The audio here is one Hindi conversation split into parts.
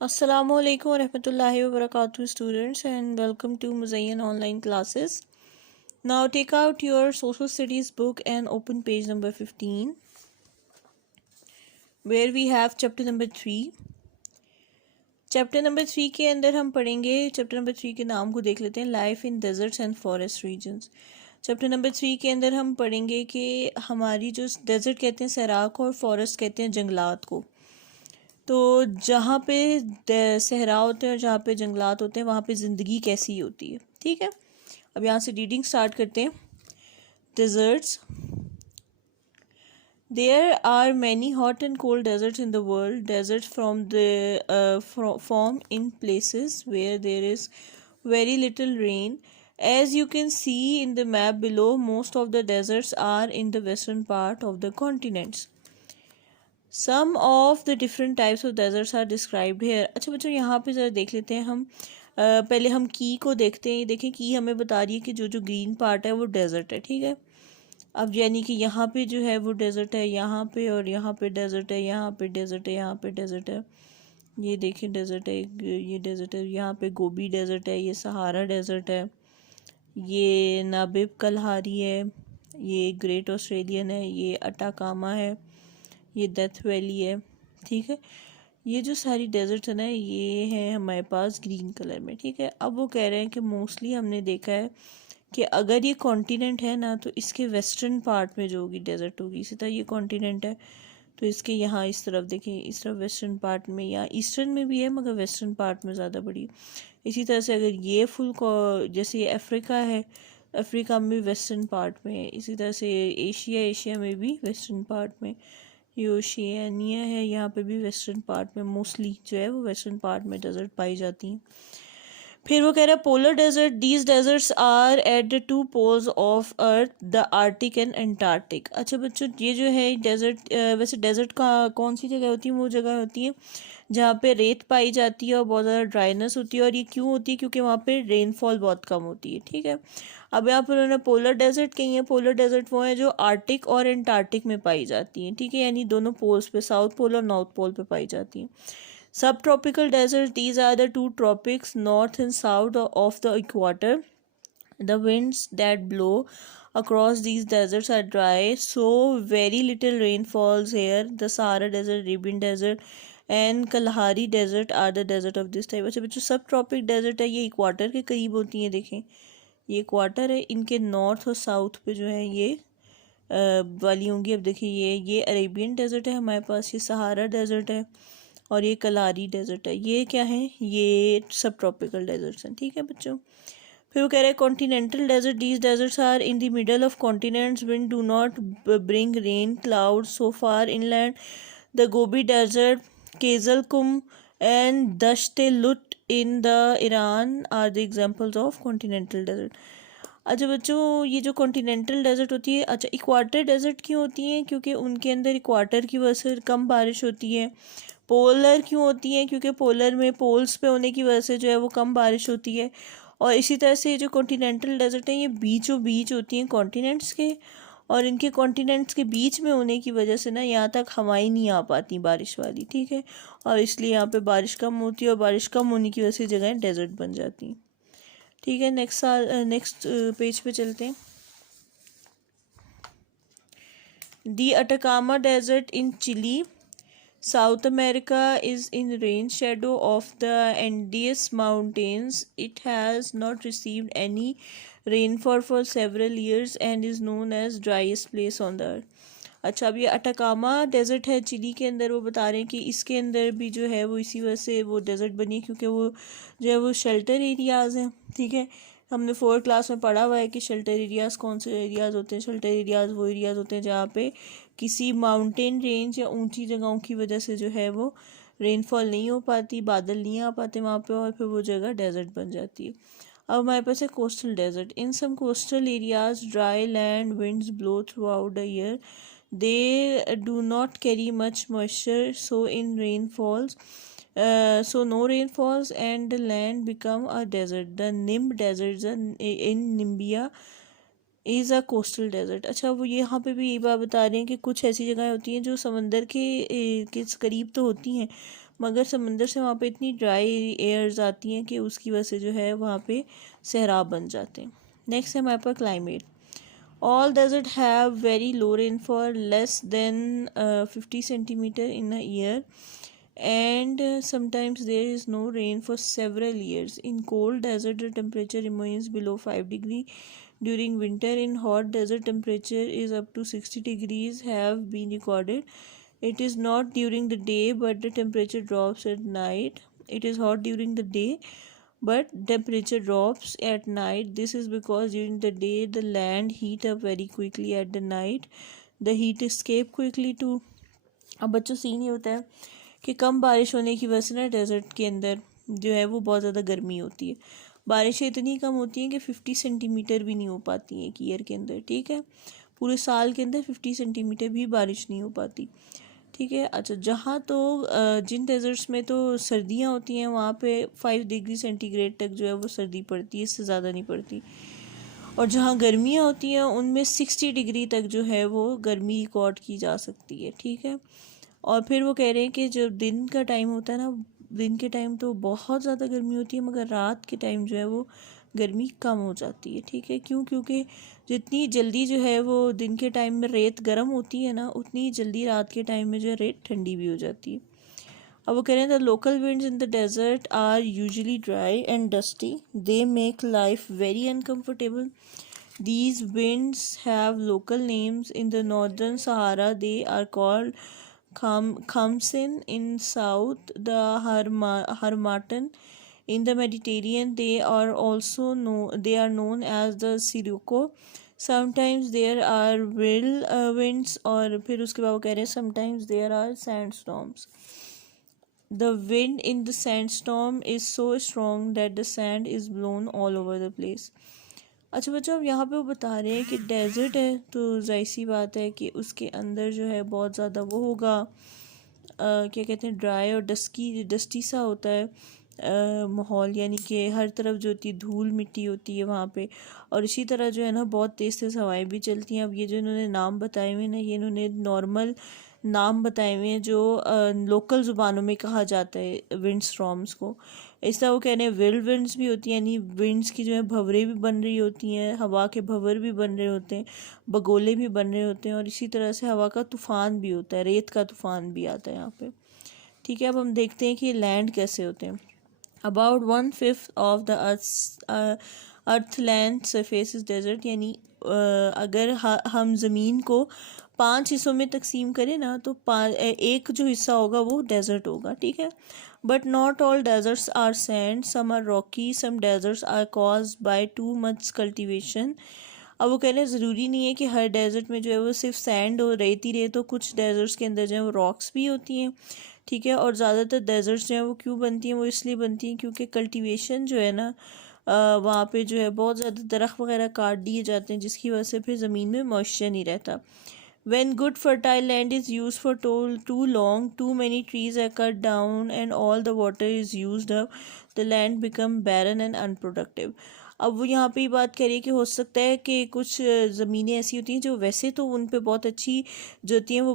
Assalamualaikum warahmatullahi wabarakatuh students and welcome to Muzayyan online classes. Now take out your social studies book and open page number 15 where we have chapter number 3. Chapter number 3 के अंदर हम पढ़ेंगे चैप्टर नंबर 3 के नाम को देख लेते हैं life in deserts and forest regions. Chapter number 3 के अंदर हम पढ़ेंगे कि हमारी जो डेजर्ट कहते हैं सहरा को और फॉरेस्ट कहते हैं जंगलात को। तो जहाँ पे सहरा होते हैं और जहाँ पे जंगलात होते हैं वहाँ पे ज़िंदगी कैसी होती है, ठीक है। अब यहाँ से रीडिंग स्टार्ट करते हैं। Desserts. There are many hot and cold deserts in the world. Deserts form in places where there is very little rain. As you can see in the map below, most of the deserts are in the western part of the continents. Some of the different types of deserts are described here. अच्छा बच्चों यहाँ पे ज़रा देख लेते हैं हम। पहले हम की को देखते हैं। देखें की हमें बता रही है कि जो जो ग्रीन पार्ट है वो डेजर्ट है, ठीक है। अब यानी कि यहाँ पे जो है वो डेजर्ट है, यहाँ पे और यहाँ पे डेजर्ट है, यहाँ पे डेजर्ट है, यहाँ पे डेजर्ट है। ये देखिए डेजर्ट है, ये डेजर्ट है, यहाँ पे गोबी डेजर्ट है, ये सहारा डेजर्ट है, ये नाबिब कलहारी है, ये ग्रेट ऑस्ट्रेलियन है, ये अटाकामा है, ये डेथ वैली है, ठीक है। ये जो सारी डेजर्ट है ना ये है हमारे पास ग्रीन कलर में, ठीक है। अब वो कह रहे हैं कि मोस्टली हमने देखा है कि अगर ये कॉन्टिनेंट है ना तो इसके वेस्टर्न पार्ट में जो होगी डेजर्ट होगी। इसी तरह ये कॉन्टिनेंट है तो इसके यहाँ इस तरफ देखें, इस तरफ वेस्टर्न पार्ट में, या ईस्टर्न में भी है मगर वेस्टर्न पार्ट में ज़्यादा बड़ी। इसी तरह से अगर ये फुल को जैसे ये अफ्रीका है, अफ्रीका में भी वेस्टर्न पार्ट में है। इसी तरह से एशिया में भी वेस्टर्न पार्ट में। ये ओशियानिया है, यहाँ पे भी वेस्टर्न पार्ट में मोस्टली जो है वो वेस्टर्न पार्ट में डेजर्ट पाई जाती हैं। फिर वो कह रहा है polar desert, these deserts are at the two poles of earth, the Arctic and Antarctic. अच्छा बच्चों ये जो है डेजर्ट, वैसे डेजर्ट का कौन सी जगह होती है? वो जगह होती है जहाँ पे रेत पाई जाती है और बहुत ज़्यादा ड्राइनेस होती है। और ये क्यों होती है? क्योंकि वहाँ पे रेनफॉल बहुत कम होती है, ठीक है। अब यहाँ पर उन्होंने पोलर डेजर्ट कही है। पोलर डेजर्ट वो है जो आर्टिक और एंटार्क्टिक में पाई जाती हैं, ठीक है, यानी दोनों पोल्स पे, साउथ पोल और नॉर्थ पोल पे पाई जाती हैं। Subtropical deserts, these are the two tropics, north and south of the equator. The winds that blow across these deserts are dry, so very little rain falls here. The Sahara Desert, Arabian Desert and Kalahari Desert are the desert of this type. अच्छा बच्चों सब ट्रॉपिक डेजर्ट है, ये इक्वाटर के करीब होती हैं। देखें ये इक्वाटर है, इनके नॉर्थ और साउथ पे जो है ये वाली होंगी। अब देखिए ये अरेबियन डेजर्ट है हमारे पास, ये सहारा डेजर्ट है और ये कलारी डेजर्ट है। ये क्या है? ये सब ट्रॉपिकल डेजर्ट्स हैं, ठीक है बच्चों। फिर वो कह रहे हैं continental desert, these deserts are in the middle of continents, wind do not bring rain cloud so far inland. The Gobi desert, Kyzylkum and Dasht e Lut in the Iran are the examples of continental desert. अच्छा बच्चों ये जो कॉन्टिनेंटल डेजर्ट होती है, अच्छा इक्वाटर डेजर्ट क्यों होती हैं? क्योंकि उनके अंदर इक्वाटर की वजह से कम बारिश होती है। पोलर क्यों होती हैं? क्योंकि पोलर में पोल्स पे होने की वजह से जो है वो कम बारिश होती है। और इसी तरह से ये जो कॉन्टिनेंटल डेजर्ट हैं ये बीचों बीच होती हैं कॉन्टिनेंट्स के, और इनके कॉन्टिनेंट्स के बीच में होने की वजह से ना यहाँ तक हवाएं नहीं आ पाती बारिश वाली, ठीक है। और इसलिए यहाँ पे बारिश कम होती है और बारिश कम होने की वजह से जगहें डेजर्ट बन जाती हैं, ठीक है। नेक्स्ट पेज पे चलते हैं। The Atacama desert in Chile, South America is in rain shadow of the Andes Mountains. It has not received any rainfall for several years and is known as driest place on the earth. अच्छा अब ये अटाकामा डेजर्ट है चिली के अंदर। वो बता रहे हैं कि इसके अंदर भी जो है वो इसी वजह से वो डेजर्ट बनी है क्योंकि वो जो है वो शेल्टर एरियाज़ हैं, ठीक है। हमने 4th क्लास में पढ़ा हुआ है कि शेल्टर एरियाज़ कौन से एरियाज़ होते हैं। शेल्टर एरियाज़ वो एरियाज़ होते हैं जहाँ पे किसी माउंटेन रेंज या ऊंची जगहों की वजह से जो है वो रेनफॉल नहीं हो पाती, बादल नहीं आ पाते वहाँ पे, और फिर वो जगह डेजर्ट बन जाती है। अब हमारे पास है coastal desert. In some coastal areas dry land winds blow throughout the year, they do not carry much moisture, so no rain falls and the land become a desert. The Nimb desert in Nimbia is a coastal desert. अच्छा वो यहाँ पे भी ये बात बता रहे हैं कि कुछ ऐसी जगहें होती हैं जो समंदर के करीब तो होती हैं मगर समंदर से वहाँ पे इतनी ड्राई एयर्स आती हैं कि उसकी वजह से जो है वहाँ पे सहराब बन जाते हैं। नेक्स्ट है हमारे पास climate. All desert have very low rainfall, less than 50 centimeter in a year, and sometimes there is no rain for several years. In cold desert, the temperature remains below 5 degree during winter. In hot desert, temperature is up to 60 degrees have been recorded. It is not during the day, but the temperature drops at night. It is hot during the day, but temperature drops at night. This is because during the day the land heat up very quickly. At the night the heat escape quickly to। अब बच्चों सीन ये होता है कि कम बारिश होने की वजह से ना डेजर्ट के अंदर जो है वो बहुत ज़्यादा गर्मी होती है। बारिशें इतनी कम होती हैं कि 50 सेंटीमीटर भी नहीं हो पाती हैं एक ईयर के अंदर, ठीक है। पूरे साल के अंदर 50 सेंटीमीटर भी बारिश नहीं हो पाती, ठीक है। अच्छा, जहाँ तो जिन डेजर्ट्स में तो सर्दियाँ होती हैं वहाँ पे 5 डिग्री सेंटीग्रेड तक जो है वो सर्दी पड़ती है, इससे ज़्यादा नहीं पड़ती। और जहाँ गर्मियाँ होती हैं उनमें 60 डिग्री तक जो है वो गर्मी रिकॉर्ड की जा सकती है, ठीक है। और फिर वो कह रहे हैं कि जब दिन का टाइम होता है ना, दिन के टाइम तो बहुत ज़्यादा गर्मी होती है, मगर रात के टाइम जो है वो गर्मी कम हो जाती है, ठीक है। क्यों? क्योंकि जितनी जल्दी जो है वो दिन के टाइम में रेत गर्म होती है ना, उतनी जल्दी रात के टाइम में जो है रेत ठंडी भी हो जाती है। अब वो कह रहे हैं the local winds in the desert are usually dry and dusty, they make life very uncomfortable. These winds have local names. In the northern Sahara, they are called Khamsin. In south, the Harmattan. In the Mediterranean, they are known as the Sirocco. Sometimes there are whirlwinds, और फिर उसके बाद वो कह रहे हैं sometimes there are sandstorms. The wind in the sandstorm is so strong that the sand is blown all over the place. अच्छा बच्चों, अब यहाँ पे वो बता रहे हैं कि डेजर्ट है तो जाहिर सी बात है कि उसके अंदर जो है बहुत ज़्यादा वो होगा, क्या कहते हैं, ड्राई और डस्टी सा होता है माहौल, यानी कि हर तरफ जो होती है धूल मिट्टी होती है वहाँ पे। और इसी तरह जो है ना बहुत तेज़ तेज़ हवाएं भी चलती हैं। अब ये जो इन्होंने नाम बताए हुए हैं ना, ये इन्होंने नॉर्मल नाम बताए हुए हैं जो लोकल ज़ुबानों में कहा जाता है विंड स्टॉर्म्स को। इस तरह वो कह रहे हैं विर्ल विंड्स भी होती हैं, यानी विंड्स की जो है भंवरें भी बन रही होती हैं, हवा के भंवर भी बन रहे होते हैं, बगोले भी बन रहे होते हैं, और इसी तरह से हवा का तूफ़ान भी होता है, रेत का तूफ़ान भी आता है यहाँ पे, ठीक है। अब हम देखते हैं कि लैंड कैसे होते हैं। About 1/5 of the earth land surface is desert, यानी अगर हम ज़मीन को 5 हिस्सों में तकसीम करें ना तो एक जो हिस्सा होगा वो डेजर्ट होगा, ठीक है। But not all deserts are sand, some are rocky, some deserts are caused by too much cultivation. अब वो कह रहे हैं ज़रूरी नहीं है कि हर डेजर्ट में जो है वो सिर्फ सैंड और रेत ही रहे, तो कुछ डेजर्ट्स के अंदर जो है वो रॉक्स भी होती हैं, ठीक है। और ज़्यादातर डेजर्ट्स जो हैं वो क्यों बनती हैं, वो इसलिए बनती हैं क्योंकि कल्टीवेशन जो है ना वहाँ पे जो है बहुत ज़्यादा दरख्त वगैरह काट दिए जाते हैं, जिसकी वजह से फिर ज़मीन में मॉइस्चर नहीं रहता। When good fertile land is used for too long, too many trees are cut down and all the water is used up, the land become barren and unproductive. अब वो यहाँ पे बात करिए कि हो सकता है कि कुछ ज़मीनें ऐसी होती हैं जो वैसे तो उन पे बहुत अच्छी जो होती हैं वो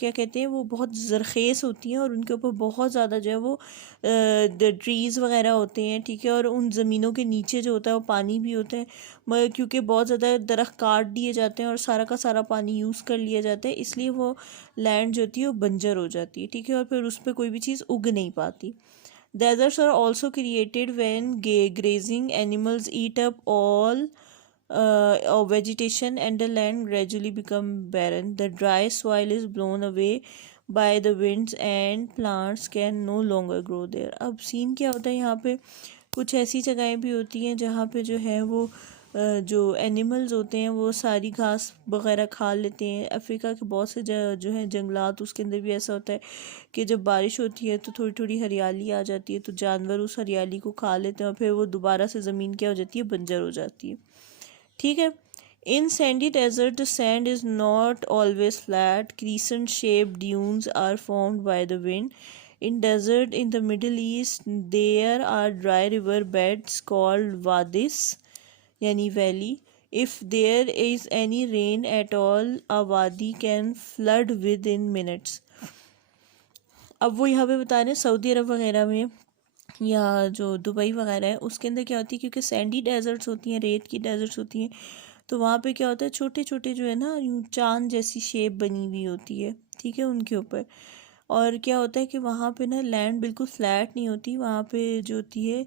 क्या कहते हैं वो बहुत ज़रखेज़ होती हैं और उनके ऊपर बहुत ज़्यादा जो है वो ट्रीज़ वगैरह होते हैं, ठीक है। और उन ज़मीनों के नीचे जो होता है वो पानी भी होता है, मगर क्योंकि बहुत ज़्यादा दरख्त काट दिए जाते हैं और सारा का सारा पानी यूज़ कर लिया जाता है, इसलिए वो लैंड जो होती है वो बंजर हो जाती है, ठीक है। और फिर उस पर कोई भी चीज़ उग नहीं पाती। Deserts are also created when grazing animals eat up all vegetation and the land gradually become barren. The dry soil is blown away by the winds and plants can no longer grow there. अब सीन क्या होता है यहाँ पे, कुछ ऐसी जगहें भी होती हैं जहाँ पे जो है वो जो एनिमल्स होते हैं वो सारी घास वगैरह खा लेते हैं। अफ्रीका के बहुत से जो है जंगलात, उसके अंदर भी ऐसा होता है कि जब बारिश होती है तो थोड़ी थोड़ी हरियाली आ जाती है, तो जानवर उस हरियाली को खा लेते हैं और फिर वो दोबारा से ज़मीन क्या हो जाती है, बंजर हो जाती है, ठीक है। In sandy desert, the sand is not always flat. Crescent shaped dunes are formed by the wind. In desert in the Middle East, there are dry river beds called wadis, yani valley. If there is any rain at all, a wadi can flood within minutes. अब वो यहाँ पे बता रहे हैं सऊदी अरब वगैरह में या जो दुबई वगैरह है उसके अंदर क्या होती है, क्योंकि सैंडी डेजर्ट्स होती हैं, रेत की डेजर्ट्स होती हैं, तो वहाँ पे क्या होता है छोटे छोटे जो है ना यूं चांद जैसी शेप बनी हुई होती है, ठीक है, उनके ऊपर। और क्या होता है कि वहाँ पे ना लैंड बिल्कुल फ्लैट नहीं होती, वहाँ पे जो होती है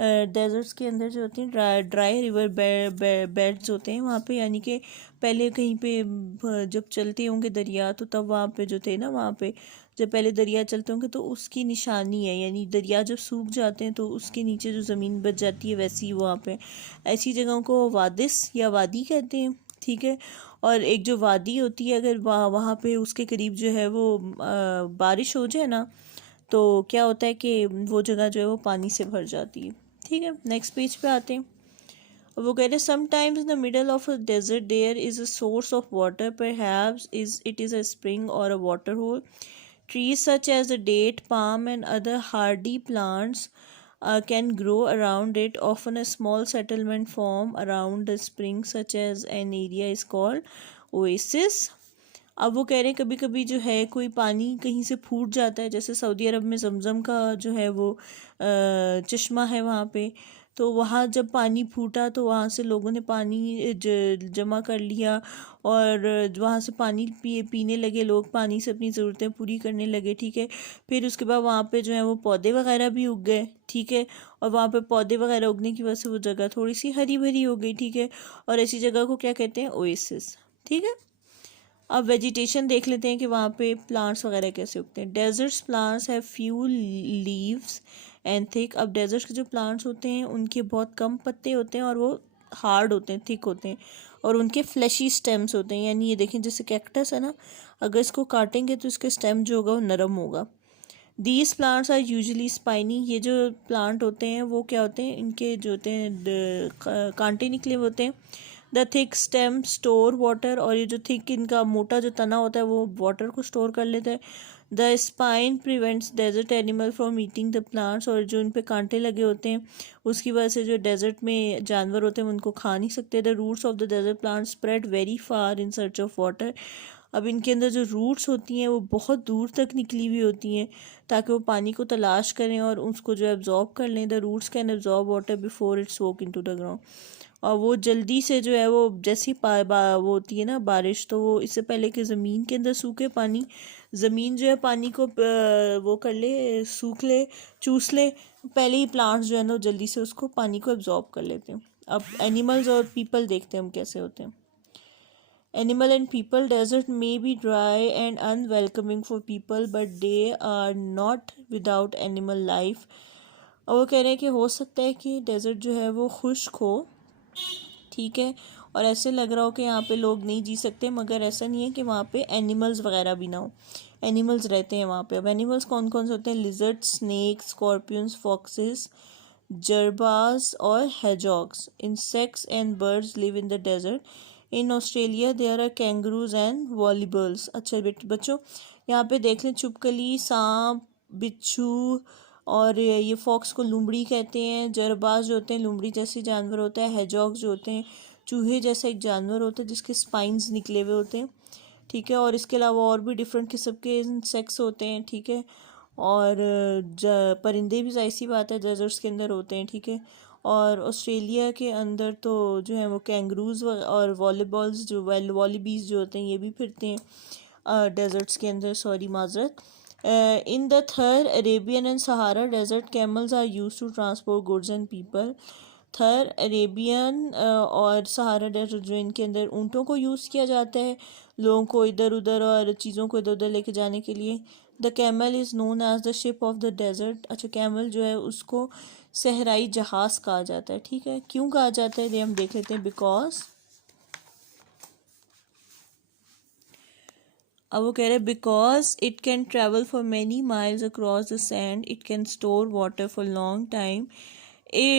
डेजर्ट्स के अंदर जो होती हैं ड्राई ड्राई रिवर बेड्स होते हैं वहाँ पे, यानी कि पहले कहीं पे जब चलते होंगे दरिया तो तब वहाँ पे जो थे ना, वहाँ पे जब पहले दरिया चलते होंगे तो उसकी निशानी है, यानी दरिया जब सूख जाते हैं तो उसके नीचे जो ज़मीन बच जाती है वैसी ही वहाँ पे ऐसी जगहों को वादिस या वादी कहते हैं, ठीक है। और एक जो वादी होती है अगर वहाँ पे उसके करीब जो है वो बारिश हो जाए ना तो क्या होता है कि वो जगह जो है वो पानी से भर जाती है, ठीक है। नेक्स्ट पेज पे आते हैं। वो कह रहे sometimes in the middle of a desert there is a source of water, perhaps is it is a spring और a water hole. Trees such as the date, palm, and other hardy plants can grow around it. Often, a small settlement form around the spring, such as an area is called oasis. अब वो कह रहे हैं कभी कभी जो है कोई पानी कहीं से फूट जाता है, जैसे सऊदी अरब में जमजम का जो है वो चश्मा है वहाँ पे, तो वहाँ जब पानी फूटा तो वहाँ से लोगों ने पानी जमा कर लिया और वहाँ से पानी पीने लगे, लोग पानी से अपनी ज़रूरतें पूरी करने लगे, ठीक है। फिर उसके बाद वहाँ पे जो है वो पौधे वगैरह भी उग गए, ठीक है। और वहाँ पे पौधे वगैरह उगने की वजह से वो जगह थोड़ी सी हरी भरी हो गई, ठीक है। और ऐसी जगह को क्या कहते हैं, ओएसिस, ठीक है। अब वेजिटेशन देख लेते हैं कि वहाँ पे प्लांट्स वगैरह कैसे उगते हैं। Deserts plants have few leaves and thick. अब डेजर्ट्स के जो प्लांट्स होते हैं उनके बहुत कम पत्ते होते हैं और वो हार्ड होते हैं, थिक होते हैं, और उनके फ्लैशी स्टेम्स होते हैं, यानी ये देखें जैसे कैक्टस है ना, अगर इसको काटेंगे तो इसके स्टेम जो होगा वो नरम होगा। These plants are usually spiny. ये जो प्लांट होते हैं वो क्या होते हैं, इनके जो होते हैं कांटे निकले हुए होते हैं। The thick stem store water, और ये जो थिक इनका मोटा जो तना होता है वो वाटर को स्टोर कर लेता है। The spine prevents desert animal from eating the plants, और जो इन पे कांटे लगे होते हैं उसकी वजह से जो डेजर्ट में जानवर होते हैं उनको खा नहीं सकते। The roots of the desert plant spread very far in search of water. अब इनके अंदर जो रूट्स होती हैं वो बहुत दूर तक निकली हुई होती हैं ताकि वो पानी को तलाश करें और उसको जो एब्जॉर्ब कर लें। The roots can absorb water before it soak into the ground. और वो जल्दी से जो है वो जैसी वो होती है ना बारिश, तो वो इससे पहले कि ज़मीन के अंदर सूखे पानी, ज़मीन जो है पानी को वो कर ले, सूख ले, चूस ले, पहले ही प्लांट्स जो है ना जल्दी से उसको पानी को एब्जॉर्ब कर लेते हैं। अब एनिमल्स और पीपल देखते हैं हम कैसे होते हैं। Animal and people, desert may be dry and unwelcoming for people, but they are not without animal life. और वो कह रहे हैं कि हो सकता है कि डेजर्ट जो है वो खुश्क हो, ठीक है, और ऐसे लग रहा हो कि यहाँ पे लोग नहीं जी सकते, मगर ऐसा नहीं है कि वहाँ पे एनिमल्स वगैरह भी ना हो, एनिमल्स रहते हैं वहाँ पे। अब एनिमल्स कौन कौन से होते हैं, लिजर्ड, स्नेक, स्कॉर्पियंस, फॉक्सेस, जरबाज और hedgehogs. Insects and birds live in the desert. In Australia there are kangaroos and wallabies. अच्छा बच्चों यहाँ पे देख लें, छुपकली, सांप, बिच्छू, और ये फॉक्स को लुमड़ी कहते हैं। जरबाज जो होते हैं लुमड़ी जैसे जानवर होता है। हेजॉग्स जो होते हैं चूहे जैसा एक जानवर होता है जिसके स्पाइंस निकले हुए होते हैं, ठीक है। और इसके अलावा और भी डिफरेंट किस्म के इंसेक्ट्स होते हैं, ठीक है। और परिंदे भी जाहिर सी बात है डेजर्ट्स के अंदर होते हैं, ठीक है। और ऑस्ट्रेलिया के अंदर तो जो है वो कैंगरूज और वॉलीबॉल्स जो वॉलीबीज जो होते हैं ये भी फिरते हैं डेजर्ट्स के अंदर, सॉरी माजरत। In the Thar Arabian and Sahara desert camels are use to transport goods and people. Thar Arabian और सहारा डेजर्ट जो इनके अंदर ऊँटों को यूज़ किया जाता है लोगों को इधर उधर और चीज़ों को इधर उधर लेके जाने के लिए। The camel is known as the ship of the desert. अच्छा, कैमल जो है उसको सहराई जहाज़ कहा जाता है, ठीक है। क्यों कहा जाता है ये हम देख लेते हैं। बिकॉज अब वो कह रहे हैं because it can travel for many miles across the sand, it can store water for long time,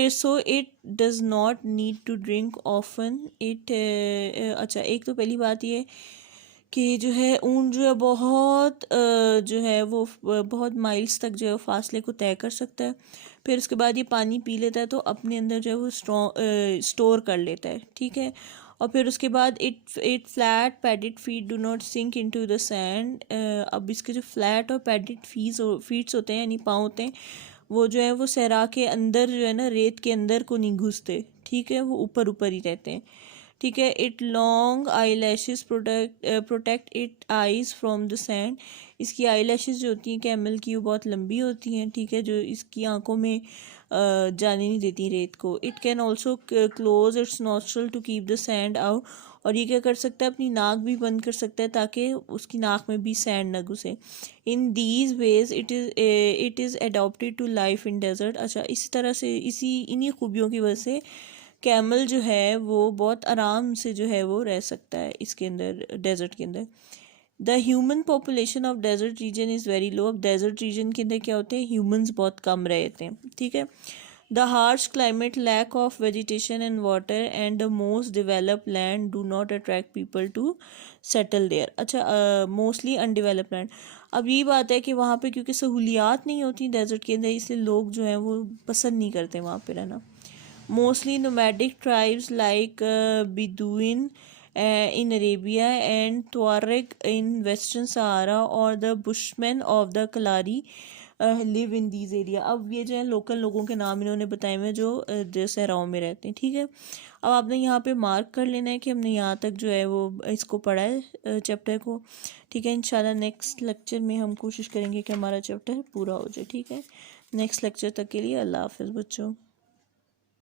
so it does not need to drink often it. अच्छा, एक तो पहली बात ये कि जो है ऊँट जो है बहुत जो है वो बहुत माइल्स तक जो है फासले को तय कर सकता है। फिर उसके बाद ये पानी पी लेता है तो अपने अंदर जो है वो स्टोर कर लेता है, ठीक है। और फिर उसके बाद it flat padded feet do not sink into the sand. अब इसके जो फ्लैट और पैडेड फीट्स होते हैं यानी पाँव होते हैं, वो जो है वो सहरा के अंदर जो है ना, रेत के अंदर को नहीं घुसते, ठीक है, वो ऊपर ऊपर ही रहते हैं, ठीक है। It long eye lashes protect it eyes from the sand. इसकी आई लैशेज जो होती हैं कैमल की, वो बहुत लंबी होती हैं, ठीक है, जो इसकी आंखों में जाने नहीं देती रेत को। It can also close its nostril to keep the sand out. और ये क्या कर सकता है, अपनी नाक भी बंद कर सकता है ताकि उसकी नाक में भी सैंड ना घुसे। In these ways it is adopted to life in desert. अच्छा, इसी तरह से इन्हीं खूबियों की वजह से कैमल जो है वो बहुत आराम से जो है वो रह सकता है इसके अंदर, डेजर्ट के अंदर। The human population of desert region is very low. अब डेजर्ट रीजन के अंदर क्या होते हैं, ह्यूमंस बहुत कम रहते हैं, ठीक है। The harsh climate, lack of vegetation and water and the most developed land do not attract people to settle there. अच्छा, मोस्टली अनडेवलप्ड लैंड। अब यही बात है कि वहाँ पे क्योंकि सहूलियात नहीं होती डेजर्ट के अंदर, इसलिए लोग जो हैं वो पसंद नहीं करते वहाँ पे रहना। Mostly nomadic tribes like Bedouin in Arabia and Tuareg in Western Sahara or the Bushmen of the Kalahari live in these area। अब ये जो है लोकल लोगों के नाम इन्होंने बताए हुए जो सहराओं में रहते हैं, ठीक है। अब आपने यहाँ पे मार्क कर लेना है कि हमने यहाँ तक जो है वो इसको पढ़ा है चैप्टर को, ठीक है। इंशाल्लाह नेक्स्ट लेक्चर में हम कोशिश करेंगे कि हमारा चैप्टर पूरा हो जाए, ठीक है। नेक्स्ट लेक्चर तक के लिए अल्लाह हाफ़िज़ बच्चों।